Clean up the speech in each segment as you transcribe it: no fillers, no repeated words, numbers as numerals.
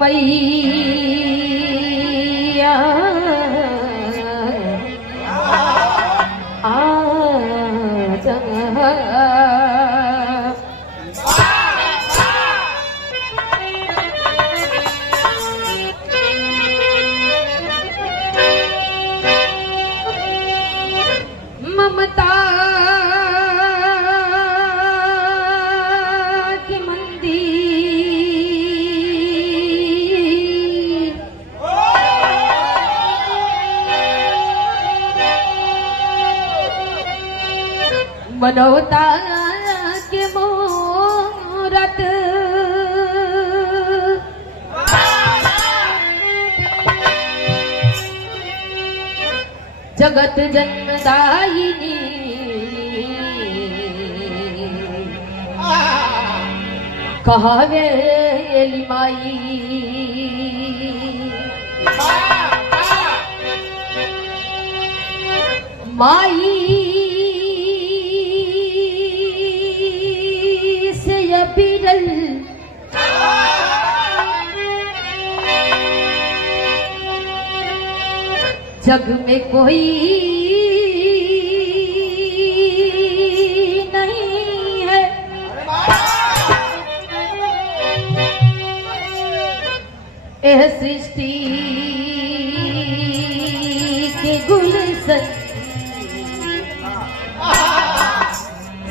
मैया आजा। ममता की मंदिर मनोता के मूरत जगत जन्मदायिनी कहावे माई माई से ये बिरल जग में कोई नहीं है। यह सृष्टि के गुलशन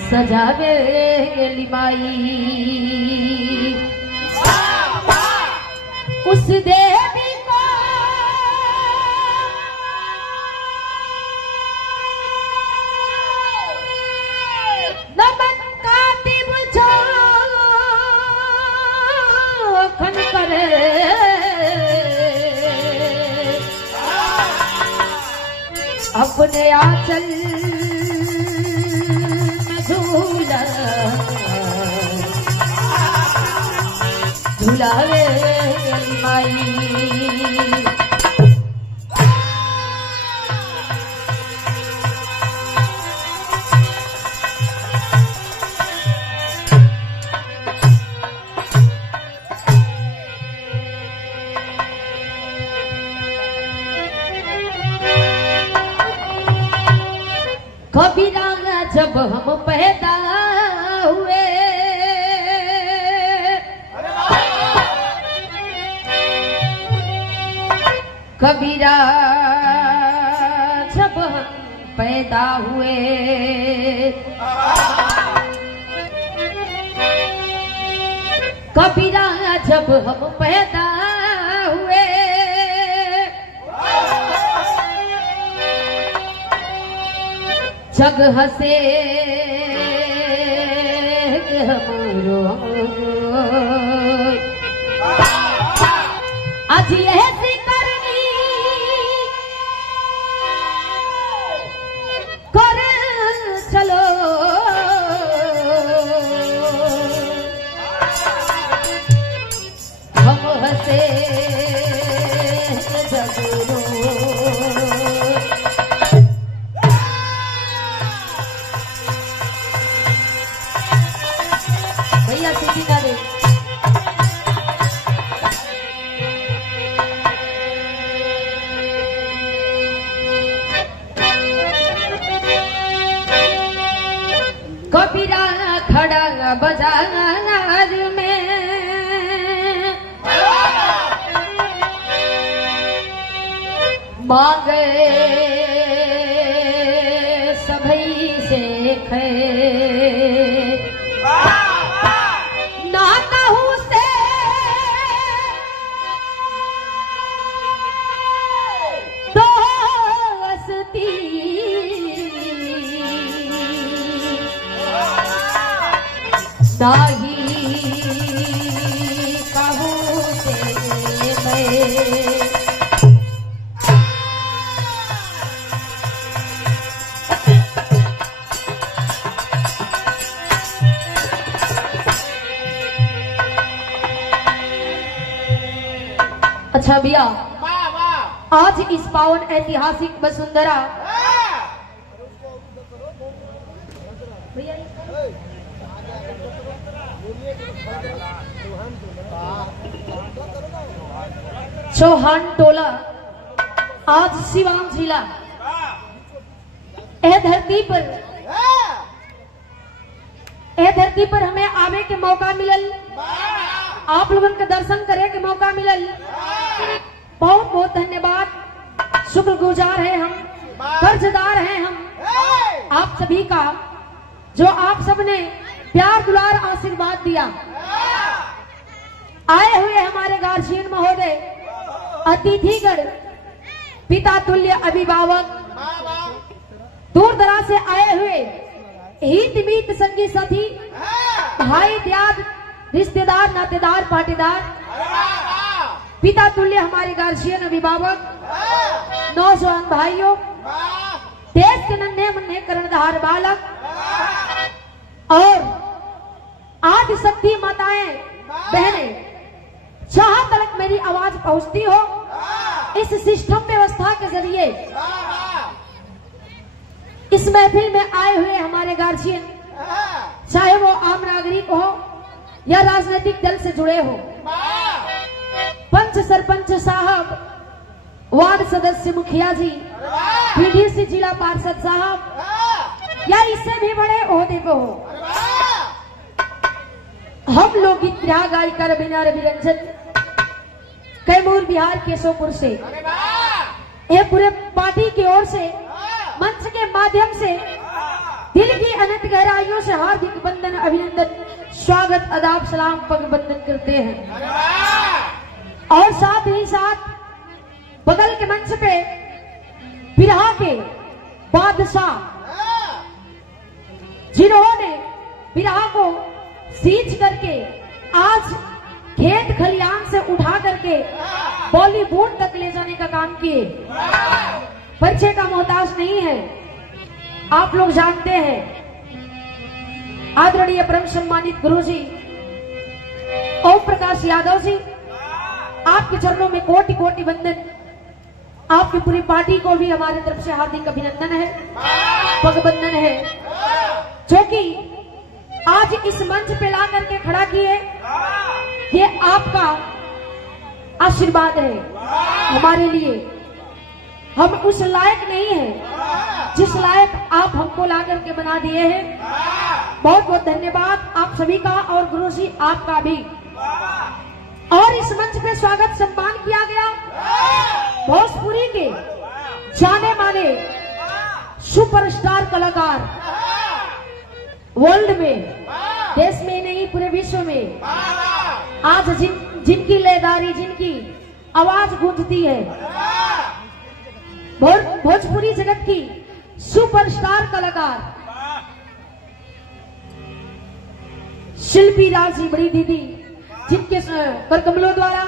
सजावे माई उस देवी को नमन कातिब खन करे अपने आंचल में झूला झूलावे माई कबीरा जब हम पैदा हुए कबीरा जब हम पैदा हुए कबीरा जब हम पैदा हुए जग हसे हमरो आज ऐसी करनी कर चलो हम हसे जगरो भैया सीधी ना दे। कबीरा खड़ा बाजार में मांगे सभी से खैर ना कहूँ से दोस्ती दाही कहूँ से मैं अच्छा भैया आज इस पावन ऐतिहासिक वसुंधरा भैया चौहान टोला आज सिवान जिला यह धरती पर हमें आवे के मौका मिलल, आप लोगों के दर्शन करे के मौका मिलल। बहुत बहुत धन्यवाद, शुक्रगुजार है हम, कर्जदार हैं हम आप सभी का, जो आप सबने प्यार दुलार आशीर्वाद दिया। आए हुए हमारे गार्जियन महोदय, अतिथिगण, पिता तुल्य अभिभावक, दूर दराज से आए हुए हित मीत संगी साथी, भाई दियाद, रिश्तेदार, नातेदार, पाटीदार, पिता तुल्य हमारे गार्जियन अभिभावक, नौजवान भाइयों, देश के नन्हे मुन्ने कर्णधार बालक और आदि शक्ति माताएं, बहनें, जहां तक मेरी आवाज पहुंचती हो, इस सिस्टम व्यवस्था के जरिए इस महफिल में आए हुए हमारे गार्जियन, चाहे वो आम नागरिक हो या राजनीतिक दल से जुड़े हो, पंच सरपंच साहब, वार्ड सदस्य, मुखिया जी, पीडीसी, जिला पार्षद साहब या इससे भी बड़े ओहदे पे हो, हम लोग गीत गायिका रवीना रविरंजन, कैमूर बिहार केशवपुर से, ये पूरे पार्टी की ओर से मंच के माध्यम से दिल की अनंत गहराइयों से हार्दिक वंदन, अभिनंदन, स्वागत, आदाब, सलाम, पग बंदन करते हैं। और साथ ही साथ बगल के मंच पे बिरहा के बादशाह, जिन्होंने बिरहा को सींच करके आज खेत खलियान से उठा करके बॉलीवुड तक ले जाने का काम किए, परिचय का मोहताज नहीं है, आप लोग जानते हैं। आदरणीय परम सम्मानित गुरुजी ओम प्रकाश यादव जी, आपके चरणों में कोटि कोटि वंदन, आपकी पूरी पार्टी को भी हमारी तरफ से हार्दिक अभिनंदन है, पगबंदन है, जो कि आज इस मंच पे ला करके खड़ा किए, ये आपका आशीर्वाद है हमारे लिए। हम उस लायक नहीं है जिस लायक आप हमको ला करके बना दिए हैं। बहुत बहुत धन्यवाद आप सभी का और गुरुजी आपका भी। और इस मंच पे स्वागत सम्मान किया गया भोजपुरी के जाने माने सुपरस्टार कलाकार, वर्ल्ड में, देश में नहीं पूरे विश्व में आज जिनकी लयदारी, जिनकी आवाज गूंजती है, भोजपुरी जगत की सुपरस्टार कलाकार शिल्पी राज जी, बड़ी दीदी, जिनके कर कमलों द्वारा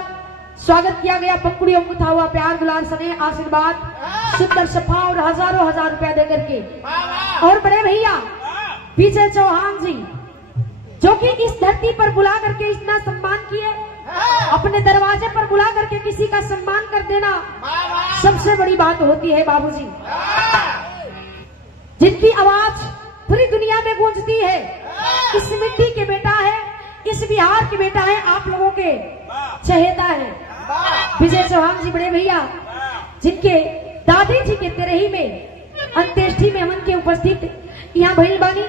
स्वागत किया गया, पंखुड़ियों को था हुआ प्यार दुलार स्नेह आशीर्वाद, सुंदर सफा और हजारों हजार रुपया देकर के। और बड़े भैया विजय चौहान जी, जो कि इस धरती पर बुला करके इतना सम्मान किए, अपने दरवाजे पर बुला करके किसी का सम्मान कर देना सबसे बड़ी बात होती है बाबूजी, जिनकी आवाज पूरी दुनिया में गूंजती है। इस मिट्टी के बेटा है, इस बिहार के बेटा है, आप लोगों के चहेता है विजय चौहान जी, बड़े भैया, जिनके दादी जी के तेरही में अंत्येष्टि में हमन के उपस्थित यहाँ भइल बानी।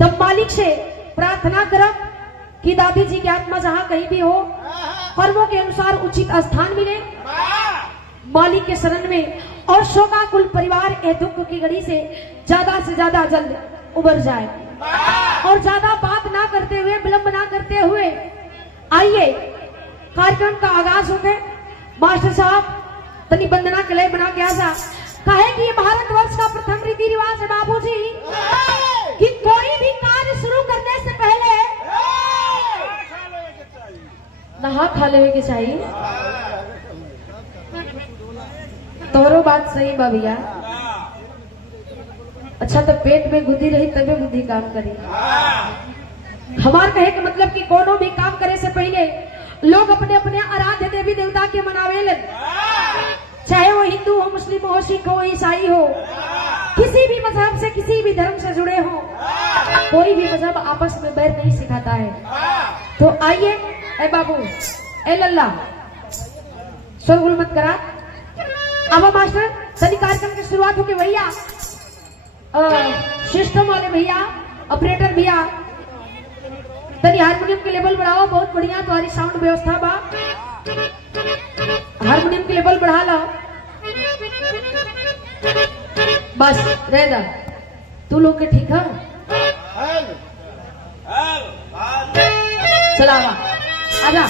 तब मालिक से प्रार्थना करब कि दादी जी की आत्मा जहाँ कहीं भी हो, कर्मों के अनुसार उचित स्थान मिले मालिक के शरण में, और शोकाकुल परिवार ए दुख की घड़ी से ज्यादा जल्द उबर जाए। और ज्यादा बात ना करते हुए, विलंब ना करते हुए, आइए कार्यक्रम का आगाज हो गए। मास्टर साहब तनी वंदना के लिए बना के आजा, कहे कि ये भारतवर्ष का प्रथम रीति रिवाज है बाबूजी कि कोई भी कार्य शुरू करने से पहले नहा खा लेवे के चाहिए। तोरो बात सही बा भैया। अच्छा तो पेट में बुद्धि रही तबे बुद्धि काम करी। हमार कहे के मतलब कि कोनो भी काम करे से पहले लोग अपने अपने आराध्य देवी देवता के मनावे, चाहे वो हिंदू हो, मुस्लिम हो, सिख हो, ईसाई हो, किसी भी मजहब से, किसी भी धर्म से जुड़े हो, कोई भी मजहब आपस में बैर नहीं सिखाता है। तो आइए ए बाबू, ए लल्ला, शोरगुल मत करा। अब मास्टर सभी कार्यक्रम की शुरुआत होगी भैया। सिस्टम वाले भैया, ऑपरेटर भैया, तनी हारमोनियम के लेवल बढ़ाओ। बहुत बढ़िया तुम्हारी साउंड व्यवस्था बा। हारमोनियम के लेवल बढ़ा लो। बस रह दा तू लोग के ठीक है। चलावा आजा।